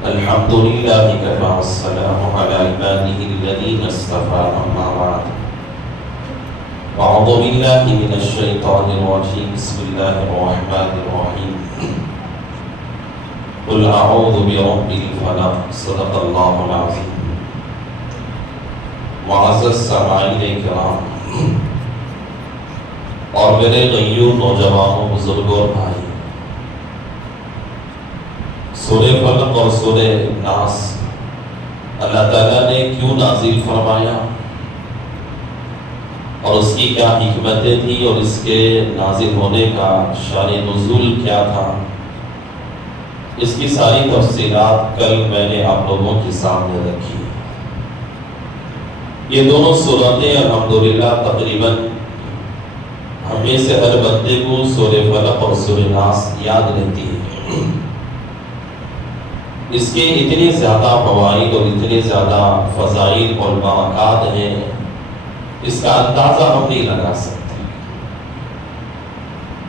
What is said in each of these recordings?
الحمد لله كفى والسلام على عباده الذين اصطفى أما بعد أعوذ بالله من الشيطان الرجيم بسم الله الرحمن الرحيم قل أعوذ برب الفلق صدق الله العظيم معزز سامعین کرام اور میرے غیور نوجوانوں بزرگوں اور بھائی، سورہ فلق اور سورہ ناس اللہ تعالیٰ نے کیوں نازل فرمایا اور اس کی کیا حکمتیں تھیں اور اس کے نازل ہونے کا شان نزول کیا تھا، اس کی ساری تفصیلات کل میں نے آپ لوگوں کے سامنے رکھی۔ یہ دونوں سورتیں الحمدللہ تقریباً ہم میں سے ہر بندے کو سورہ فلق اور سورہ ناس یاد رہتی ہے۔ اس کے اتنے زیادہ فوائد اور اتنے زیادہ فضائل اور برکات ہیں، اس کا اندازہ ہم نہیں لگا سکتے۔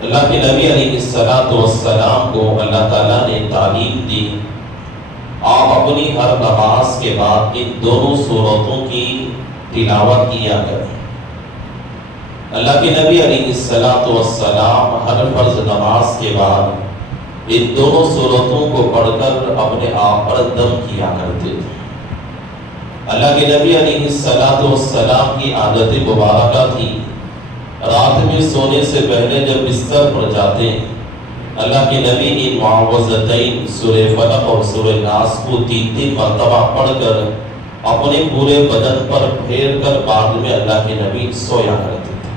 اللہ کے نبی علیہ السلام کو اللہ تعالیٰ نے تعلیم دی، آپ اپنی ہر نماز کے بعد ان دونوں سورتوں کی تلاوت کیا کریں۔ اللہ کے نبی علیہ السلام ہر فرض نماز کے بعد ان دونوں سورتوں کو پڑھ کر اپنے آپ پر دم کیا کرتے تھے۔ اللہ کے نبی علیہ السلام کی عادت مبارکہ تھی، رات میں سونے سے پہلے جب بستر پر جاتے اللہ کے نبی ان معوذتین سورہ فلق اور سورہ ناس کو 3 مرتبہ پڑھ کر اپنے پورے بدن پر پھیر کر بعد میں اللہ کے نبی سویا کرتے تھے۔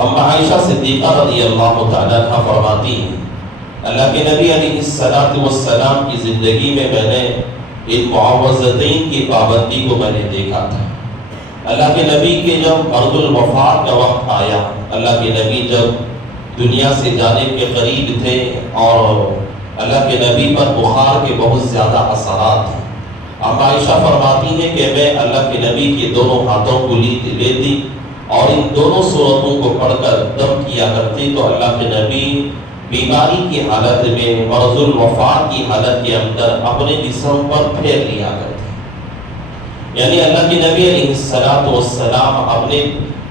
ہم عائشہ صدیقہ رضی اللہ تعالیٰ عنہ فرماتی ہیں، اللہ کے نبی علیہ السلام کی زندگی میں نے ان معوذتین کی پابندی کو میں نے دیکھا تھا۔ اللہ کے نبی کے جب ارض الوفات کا وقت آیا، اللہ کے نبی جب دنیا سے جانے کے قریب تھے اور اللہ کے نبی پر بخار کے بہت زیادہ اثرات تھے، اب عائشہ فرماتی ہیں کہ میں اللہ کے نبی کے دونوں ہاتھوں کو لیتی اور ان دونوں سورتوں کو پڑھ کر دم کیا کرتی تو اللہ کے نبی بیماری کی حالت میں مرض الوفات کی حالت کے اندر اپنے جسم پر پھیر لیا کرتے، یعنی اللہ کے نبی علیہ السلام اپنے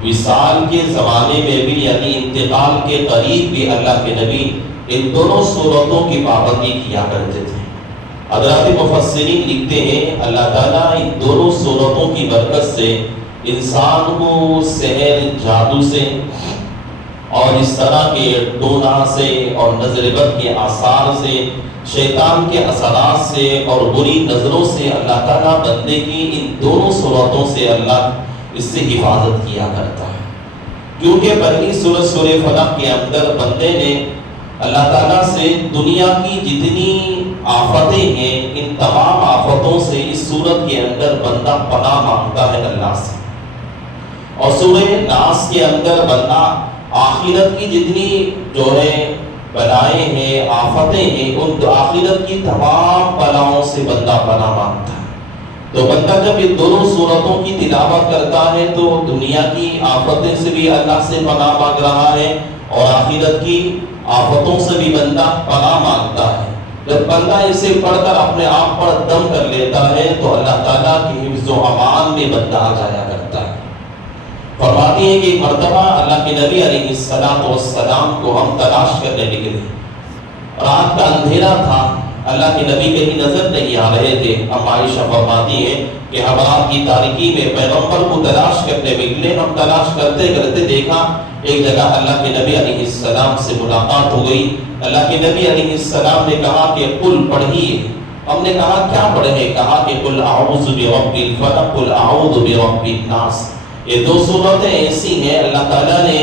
وصال کے زمانے میں بھی یعنی انتقال کے قریب بھی اللہ کے نبی ان دونوں سورتوں کی پابندی کیا کرتے تھے۔ حضرات مفسرین لکھتے ہیں اللہ تعالیٰ ان دونوں سورتوں کی برکت سے انسان کو سحر، جادو سے اور اس طرح کے ٹونا سے اور نظر بد کے آثار سے، شیطان کے اثرات سے اور بری نظروں سے اللہ تعالیٰ بندے کی ان دونوں صورتوں سے اللہ اس سے حفاظت کیا کرتا ہے، کیونکہ پہلی سورت سورہ فلق کے اندر بندے نے اللہ تعالیٰ سے دنیا کی جتنی آفتیں ہیں ان تمام آفتوں سے اس سورت کے اندر بندہ پناہ مانگتا ہے اللہ سے، اور سورہ ناس کے اندر بندہ آخرت کی جتنی جو ہے بلائیں ہیں، آفتیں ہیں، ان آخرت کی تمام بلاؤں سے بندہ پناہ مانگتا ہے۔ تو بندہ جب یہ دونوں سورتوں کی تلاوت کرتا ہے تو دنیا کی آفتیں سے بھی اللہ سے پناہ مانگ رہا ہے اور آخرت کی آفتوں سے بھی بندہ پناہ مانگتا ہے۔ جب بندہ اسے پڑھ کر اپنے آپ پر دم کر لیتا ہے تو اللہ تعالیٰ کی حفظ و امان میں بندہ آ جایا کرتا ہے۔ فرماتی ہے کہ ایک مرتبہ اللہ کے نبی علیہ السلام کو ہم تلاش کرنے نکلے، رات کا اندھیرا تھا، اللہ کے نبی کہیں نظر نہیں آ رہے تھے۔ اب عائشہ فرماتی ہے کہ ہم رات کی تاریکی میں پیغمبر کو تلاش کرنے نکلے، ہم تلاش کرتے کرتے دیکھا ایک جگہ اللہ کے نبی علیہ السلام سے ملاقات ہو گئی۔ اللہ کے نبی علیہ السلام نے کہا کہ قل پڑھیے۔ ہم نے کہا کیا پڑھیں؟ کہا کہ قل اعوذ برب الفلق قل اعوذ برب الناس۔ یہ دو صورتیں ایسی ہیں اللہ تعالیٰ نے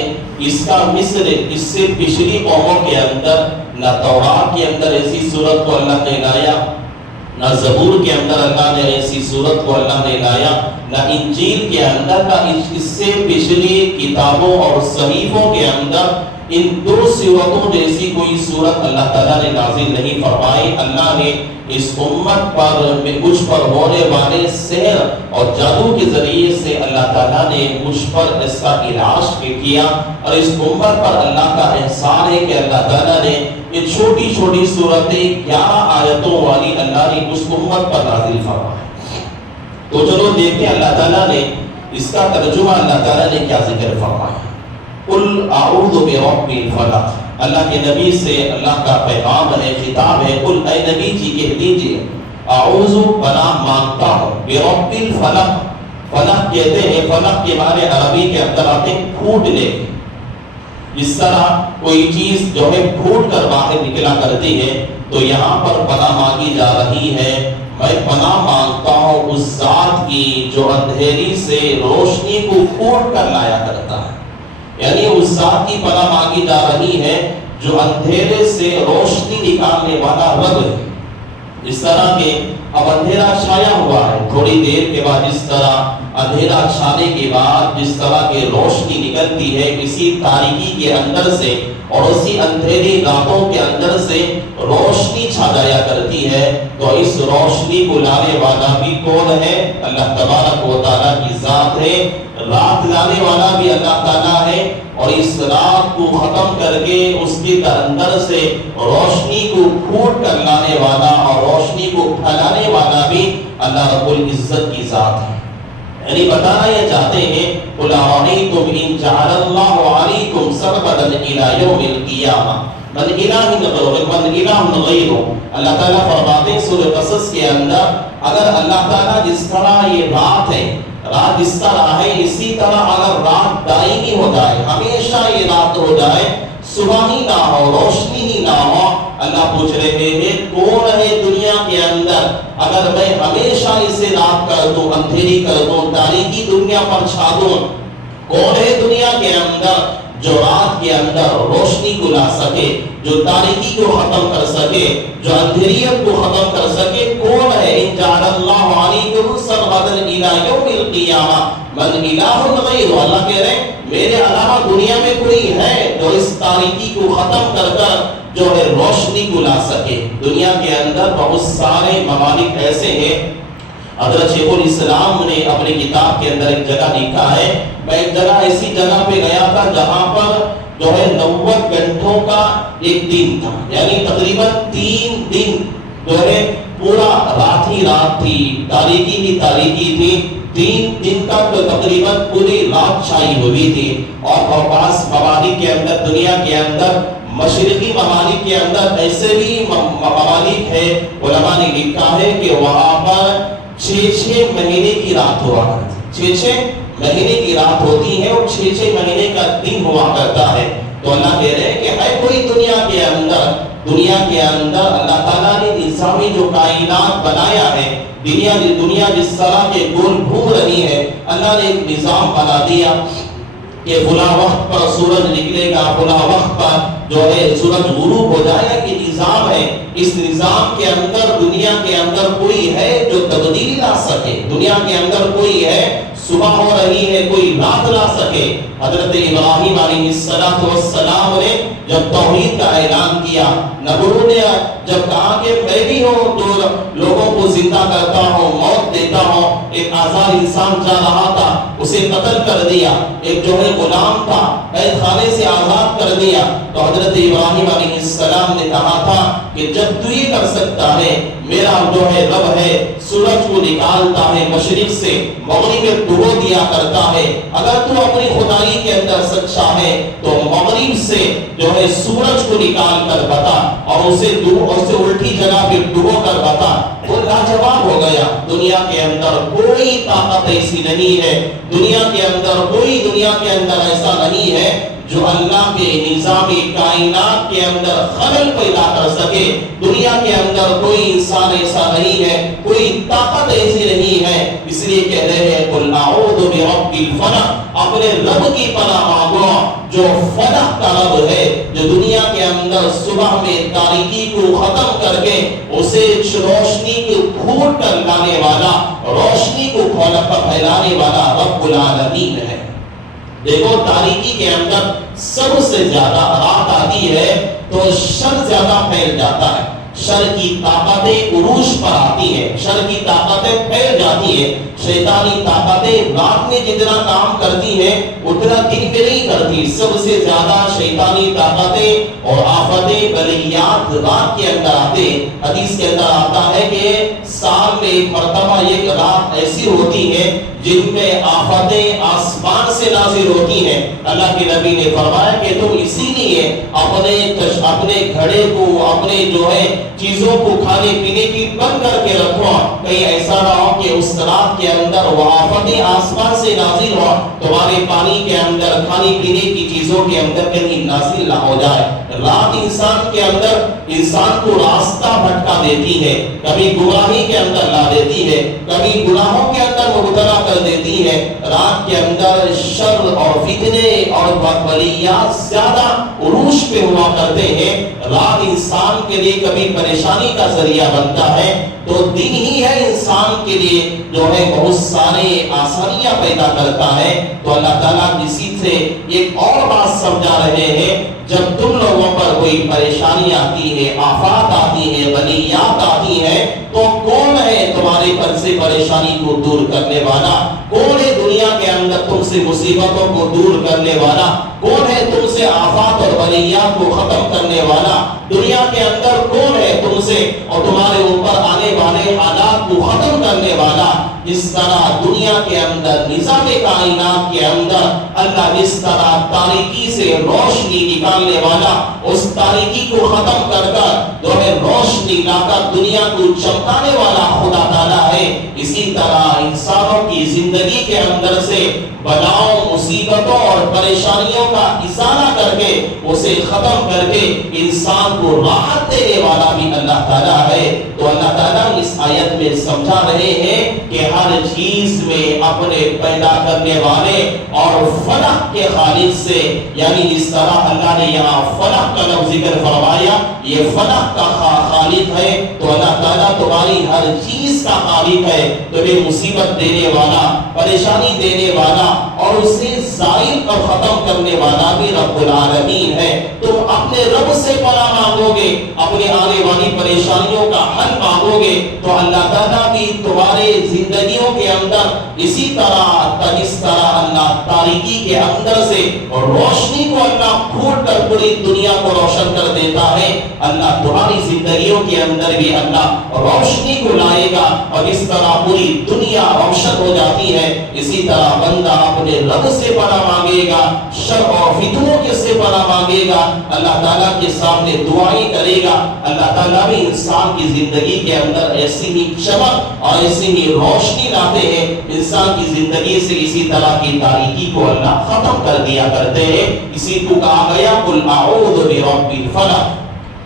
اس کا مثل اس سے پچھلی قوموں کے اندر نہ تورات کے اندر ایسی صورت کو اللہ نے لایا، نہ زبور کے اندر اللہ نے ایسی صورت کو اللہ نے لایا، نہ انجیل کے اندر، نہ اس سے پچھلی کتابوں اور صحیفوں کے اندر ان دو صورتوں جیسی کوئی صورت اللہ تعالیٰ نے نازل نہیں فرمائی۔ اللہ نے اس امت پر مجھ پر ہونے والے سحر اور جادو کے ذریعے سے اللہ تعالیٰ نے مجھ پر اس کا علاج کیا، اور اس امت پر اللہ کا احسان ہے کہ اللہ تعالیٰ نے یہ چھوٹی چھوٹی صورتیں 11 آیتوں والی اللہ نے اس امت پر نازل فرمائی۔ تو چلو دیکھیں اللہ تعالیٰ نے اس کا ترجمہ اللہ تعالیٰ نے کیا ذکر فرمایا۔ قل اعوذ برب الفلق، اللہ کے نبی سے اللہ کا پیغام ہے، خطاب ہے۔ قل اے نبی جی کہہ دیجئے، اعوذ پناہ مانگتا ہوں، برب الفلق، فلق کہتے ہیں، فلق کے معنی عربی کے اندر آتے ہیں پھوٹنے، جس طرح کوئی چیز جو ہے پھوٹ کر باہر نکلا کرتی ہے، تو یہاں پر پناہ مانگی جا رہی ہے۔ میں پناہ مانگتا ہوں اس ذات کی جو اندھیری سے روشنی کو پھوٹ کر لایا کرتا ہے، یعنی اس ذات کی پناہ مانگی جا رہی ہے جو اندھیرے سے روشنی نکالنے والا رب ہے۔ اس طرح کے اب اندھیرا چھایا ہوا ہے، تھوڑی دیر کے بعد جس طرح اندھیرا چھانے کے بعد جس طرح کی روشنی نکلتی ہے اسی تاریکی کے اندر سے، اور اسی اندھیری راتوں کے اندر سے روشنی چھا جایا کرتی ہے، تو اس روشنی کو لانے والا بھی کون ہے؟ اللہ تبارک و تعالیٰ کی ذات ہے۔ رات لانے والا بھی اللہ تعالیٰ ہے، اور اس رات کو ختم کر کے اس کے اندر سے روشنی کو پھوٹ کر لانے والا اور روشنی کو پھیلانے والا بھی اللہ رب العزت کی ذات ہے۔ یعنی بتانا یہ چاہتے ہیں، قُلْ أَرَأَيْتُمْ إِنْ جَعَلَ اللَّهُ عَلَيْكُمْ سَرْمَدًا إِلَى يَوْمِ الْقِيَامَةِ مَنْ إِلَٰهٌ غَيْرُهُ۔ اللہ تعالیٰ فرماتے ہیں سورہ قصص کے اندر، اگر اللہ تعالیٰ جس طرح یہ رات ہے، رات اس طرح ہے، اسی طرح اگر رات دائمی ہو جائے، ہمیشہ یہ رات ہو جائے، صبح ہی نہ ہو، روشنی ہی نہ ہو، اللہ پوچھ رہے ہیں کون ہے دنیا کے اندر اگر میں ہمیشہ اسے رات کر دوں، اندھیری کر دوں، تاریکی دنیا پر چھا دوں، کون ہے دنیا کے اندر جو رات کے اندر روشنی کو لا سکے، جو تاریکی کو ختم کر سکے، جو اندھیریت کو ختم کر سکے؟ کون ہے؟ ان جعل اللہ علیکم سرمدا الی یوم القیامہ من الہ غیر، اللہ کہہ رہے ہیں میرے علاوہ دنیا میں کوئی ہے جو اس تاریکی کو ختم کر کر جو ہے روشنی کو لا سکے؟ دنیا کے اندر بہت سارے ممالک ایسے ہیں، حضرت شیخ الاسلام نے اپنی کتاب کے اندر ایک جگہ لکھا ہے، میں ایک جگہ ایسی جگہ پہ گیا تھا جہاں پر جو ہے 90 گھنٹوں کا ایک دن تھا، یعنی تقریباً 3 دن جو ہے پورا رات ہی رات تھی، تاریکی ہی تاریکی تھی، 3 دن کا تو تقریباً پوری رات چھائی ہوئی تھی۔ اور بعض ممالک کے اندر، دنیا کے اندر، مشرقی ممالک کے اندر ایسے بھی ممالک ہے، علماء نے لکھا ہے کہ وہاں پر 6 مہینے کی رات ہوا کرتی، 6 مہینے کی رات ہوتی ہے اور 6 مہینے کا دن ہوا کرتا ہے۔ تو اللہ کہہ رہے ہیں کہ ہے کوئی دنیا کے اندر اللہ تعالیٰ نے انسانی جو کائنات بنایا ہے، دنیا جس طرح کے گول گھوم رہی ہے، اللہ نے ایک نظام بنا دیا کہ فلاں وقت پر سورج نکلے گا، فلاں وقت پر جو ہے سورج غروب ہو جائے گا، یہ نظام ہے۔ اس نظام کے اندر دنیا کے اندر کوئی ہے جو تبدیلی لا سکے؟ دنیا کے اندر کوئی ہے صبح ہو رہی ہے کوئی رات لا سکے؟ حضرت ابراہیم علیہ السلام نے جب توحید کا اعلان کیا، نمرود نے جب کہا کہ میں بھی ہوں تو لوگوں کو زندہ کرتا ہوں، موت دیتا ہوں، ایک آزاد انسان جا رہا تھا اسے قتل کر دیا، ایک جو ہے غلام تھا قید خانے سے آزاد کر دیا، تو حضرت ابراہیم علیہ السلام نے کہا تھا کہ جب تو یہ کر سکتا ہے، میرا جو ہے رب ہے سورج کو نکالتا ہے مشرق سے مغرب میں ڈبو دیا کرتا ہے، اگر تو اپنی خدائی کے اندر سچا ہے تو مغرب سے جو ہے سورج کو نکال کر بتا اور اسے الٹی جگہ پہ ڈبو کر بتا۔ وہ لاجواب ہو گیا۔ دنیا کے اندر کوئی طاقت ایسی نہیں ہے، دنیا کے اندر ایسا نہیں ہے جو اللہ کے نظام کائنات کے اندر خلل پیدا کر سکے۔ دنیا کے اندر کوئی انسان ایسا نہیں ہے، کوئی طاقت ایسی نہیں ہے، اس لیے کہہ رہے ہیں قل اعوذ برب الفلق، اپنے رب کی پناہ مانگو جو فلق کا رب ہے، جو دنیا کے اندر صبح میں تاریکی کو ختم کر کے اسے روشنی کو پھوٹ کر لانے والا، روشنی کو پھیلانے والا رب العالمین ہے۔ دیکھو تاریکی کے اندر سب سے زیادہ رات آتی ہے تو شر زیادہ پھیل جاتا ہے، شر کی طاقتیں عروج پر آتی ہیں، شر کی طاقتیں پھیل جاتی ہیں، شیطانی طاقتیں رات میں جتنا کام کرتی ہیں اتنا دن میں نہیں کرتی، سب سے زیادہ شیطانی طاقتیں اور آفتیں بلیات رات کے اندر آتے ہیں۔ حدیث کے اندر آتا ہے کہ سال میں ایک مرتبہ ایک رات ایسی ہوتی ہے جن میں آفتیں آسمان سے نازل ہوتی ہیں۔ اللہ کے نبی نے فرمایا کہ تم اسی لیے اپنے گھڑے کو، اپنے جو ہے چیزوں کو کھانے پینے کی بند کر کے رکھو، کہیں ایسا نہ ہو کہ اس رات کے اندر وہ آفتیں آسمان سے نازل ہو، تمہارے پانی کے اندر، کھانے پینے کی چیزوں کے اندر کہیں نازل نہ ہو جائے۔ رات انسان کے اندر انسان کو راستہ بھٹکا دیتی ہے، کبھی گمراہی کے اندر لا دیتی ہے، کبھی گناہوں کے اندر مبتلا کر دیتی ہے۔ رات کے اندر شر اور فتنے اور بلیات زیادہ عروج پہ ہوا کرتے ہیں۔ رات انسان کے لیے کبھی پریشانی کا ذریعہ بنتا ہے تو دن ہی ہے انسان کے لیے جو ہے بہت سارے آسانیاں پیدا کرتا ہے۔ تو اللہ تعالیٰ کسی سے ایک اور بات سمجھا رہے ہیں، جب تم لوگوں پر کوئی پریشانی آتی ہے، آفات آتی ہے، بلیات آتی ہے، تو کون ہے تمہارے پر سے پریشانی کو دور کرنے والا؟ کون ہے دنیا کے اندر تم سے مصیبتوں کو دور کرنے والا؟ کون ہے تم سے آفات اور بلیات کو ختم کرنے والا؟ دنیا کے اندر کون ہے تم سے اور تمہارے اوپر آنے والے حالات کو ختم کرنے والا؟ اس طرح دنیا کے اندر، نظام کائنات کے اندر اللہ جس طرح تاریکی سے روشنی نکالنے والا، اس تاریکی کو ختم کر جو ہے روشنی لا کر دنیا کو چمکانے والا خدا تعالیٰ ہے، اسی طرح انسانوں کی زندگی کے اندر سے بلاؤں، مصیبتوں اور پریشانیوں کا ازالہ کر کے، اسے ختم کر کے انسان کو راحت دینے والا بھی اللہ تعالیٰ ہے۔ تو اللہ تعالیٰ اس آیت میں سمجھا رہے ہیں کہ ہر چیز میں اپنے پیدا کرنے والے اور فلق کے خالق سے، یعنی اس طرح اللہ نے یہاں فلق کا لفظ ذکر فرمایا، یہ فلق کا خالق ہے، تو اللہ تعالیٰ تمہاری ہر چیز کا خالق ہے، تمہیں مصیبت دینے والا، پریشانی دینے والا اور اسے زائل اور ختم کرنے والا بھی رب العالمین ہے۔ تم اپنے رب سے پناہ مانگو گے، اپنے آنے والی پریشانیوں کا حل مانگو گے، تو اللہ تعالیٰ بھی تمہارے زندگیوں کے اندر اسی طرح جس طرح اللہ تاریکی کے اندر سے روشنی کو اللہ پھوٹ کر پوری دنیا کو روشن کر دیتا ہے، اللہ تمہاری زندگیوں کے اندر بھی اللہ روشنی کو لائے گا، اور اس طرح پوری دنیا روشن ہو جاتی ہے۔ اسی طرح بندہ اپنے رب سے پناہ مانگے گا، شر اور فتنوں کے سے پناہ مانگے گا، اللہ تعالیٰ کے سامنے دعائیں کرے گا، اللہ تعالیٰ بھی انسان کی زندگی کے اندر ایسی ہی چمک اور ایسی ہی روشنی لاتے ہیں، انسان کی زندگی سے اسی طرح کی تاریکی کو اللہ ختم کر دیا کرتے ہیں۔ اسی کو کہا گیا قل اعوذ برب الفلق،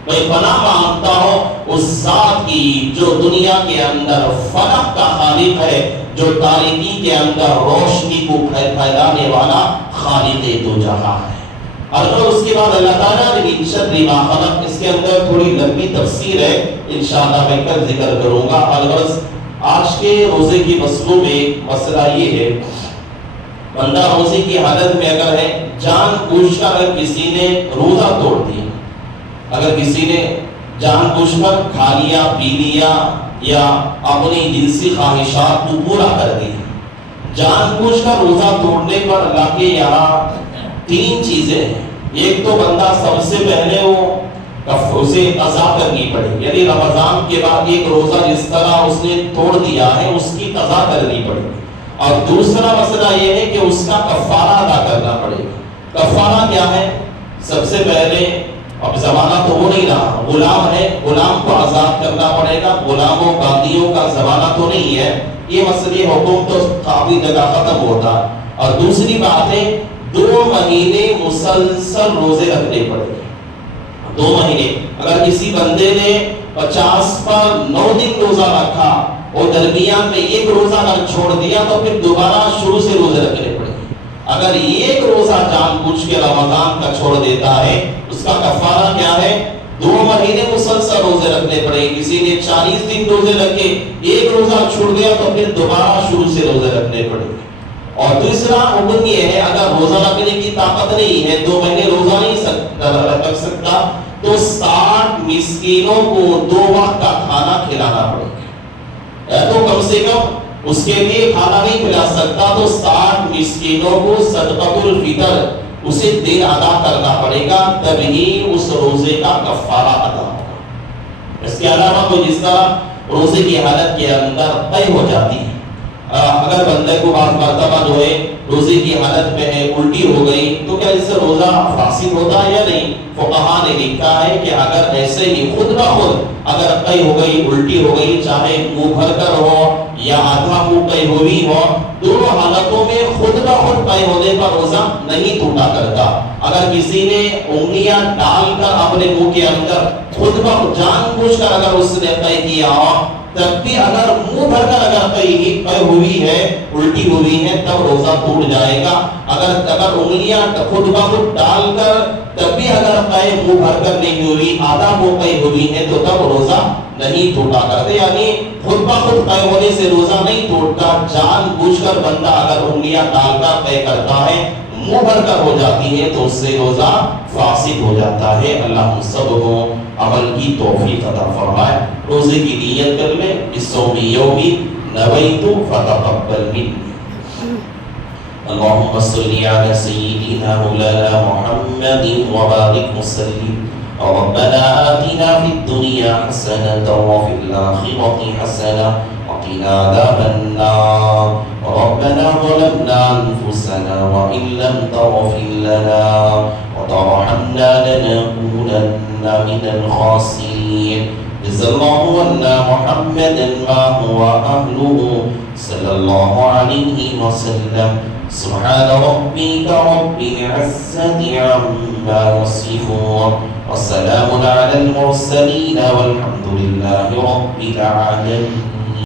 میں پناہ مانگتا ہوں اس ذات کی جو دنیا کے اندر فلق کا خالق ہے، جو تاریکی کے اندر روشنی کو پھیلانے والا خالق دو جہاں ہے۔ اور اس کے بعد اللہ تعالیٰ نے من شر ما خلق، اس کے اندر تھوڑی لمبی تفسیر ہے، انشاءاللہ میں کل ذکر کروں گا۔ الغرض آج کے روزے کی مسئلوں میں مسئلہ یہ ہے، بندہ روزے کی حالت میں اگر ہے، جان بوجھ کر اگر کسی نے روزہ توڑ دیا، اگر کسی نے جان بوجھ کر کھا لیا، پی لیا یا اپنی جنسی خواہشات کو پورا کر دیا، جان بوجھ کر روزہ توڑنے پر اللہ کے یہاں تین چیزیں ہیں۔ ایک تو بندہ سب سے پہلے اسے قضا کرنی پڑے، یعنی رمضان کے بعد ایک روزہ جس طرح اس نے توڑ دیا ہے اس کی قضا کرنی پڑے گی، اور دوسرا مسئلہ یہ ہے کہ اس کا کفارہ ادا کرنا پڑے گا۔ کفارہ کیا ہے؟ سب سے پہلے، اب زمانہ تو ہو نہیں رہا، غلام ہے، غلام کو آزاد کرنا پڑے گا، غلاموں باندیوں کا زمانہ تو نہیں ہے، یہ مسئلے حکم تو کافی جگہ ختم ہوتا۔ اور دوسری بات ہے 2 مہینے مسلسل روزے رکھنے پڑے گے، 2 مہینے۔ اگر کسی بندے نے 50 پر 9 دن روزہ رکھا اور درمیان میں ایک روزہ اگر چھوڑ دیا تو پھر دوبارہ شروع سے روزے رکھنے پڑے گے۔ اگر ایک روزہ جان بوجھ کے رمضان کا چھوڑ دیتا ہے، اس کا کفارہ کیا ہے؟ 2 مہینے مسلسل روزے رکھنے پڑے۔ کسی نے 40 دن روزے رکھے، ایک روزہ چھوڑ گیا تو پھر دوبارہ شروع سے روزے رکھنے پڑے گے۔ اور دوسرا حکم یہ ہے اگر روزہ رکھنے کی طاقت نہیں ہے 2 مہینے روزہ نہیں رکھ سکتا تو 60 مسکینوں کو 2 وقت کا کھانا کھلانا پڑے گا، تو کم سے کم اس کے لیے کھانا نہیں کھلا سکتا تو 60 مسکینوں کو صدقۃ الفطر اسے دین ادا کرنا پڑے گا، تبھی اس روزے کا کفارہ ادا ہوگا۔ اس کے علاوہ کوئی جس طرح روزے کی حالت کے اندر طے ہو جاتی ہے، اگر بندے کو بعض مرتبہ جو ہے روزے کی حالت میں ہے الٹی ہو گئی تو کیا اس سے روزہ فاسد ہوتا ہے یا نہیں؟ فقہاء نے لکھا ہے کہ اگر ایسے ہی خود بخود اگر قے ہو گئی الٹی ہو گئی، چاہے منہ بھر کر ہو یا آدھا منہ قے ہوئی ہو، دونوں حالتوں میں خود بخود قے ہونے پر روزہ نہیں ٹوٹا کرتا۔ اگر کسی نے انگلیاں ڈال کر اپنے منہ کے اندر خود بخود جان بوجھ کر اگر اس نے قے کیا ہو تب بھی اگر منہ بھر کر اگر قے ہوئی ہے الٹی ہوئی ہے تب روزہ ٹوٹ جائے گا۔ اگر انگلیاں خود بخود ڈال کر تب بھی اگر قے منہ بھر کر نہیں ہوئی، آدھا منہ قے ہوئی ہے تو تب روزہ نہیں ٹوٹا کرتے، یعنی خود بخود قے ہونے سے روزہ نہیں ٹوٹتا، جان بوجھ کر بندہ اگر انگلیاں ڈال کر قے کرتا ہے منہ بھر کر ہو جاتی ہے تو اس سے روزہ فاسد ہو جاتا ہے۔ اللہ ہم سب کو عمل کی توفیق عطا فرمائے۔ روزے کی نیت کر لیں، بالصوم یوم نویت فتقبل منی۔ اللهم صل على سيدنا مولانا محمد وبارك وسلم۔ ربنا آتنا في الدنيا حسنة وفي الآخرة حسنة وقنا عذاب النار۔ ربنا ظلمنا أنفسنا وإن لم تغفر لنا وترحمنا لنكونن من الخاسرين۔ جزا الله عنا محمدا ما هو أهله صلى الله عليه وسلم۔ سبحان ربك رب العزة عما يصفون وسلام على المرسلين والحمد لله رب العالمين۔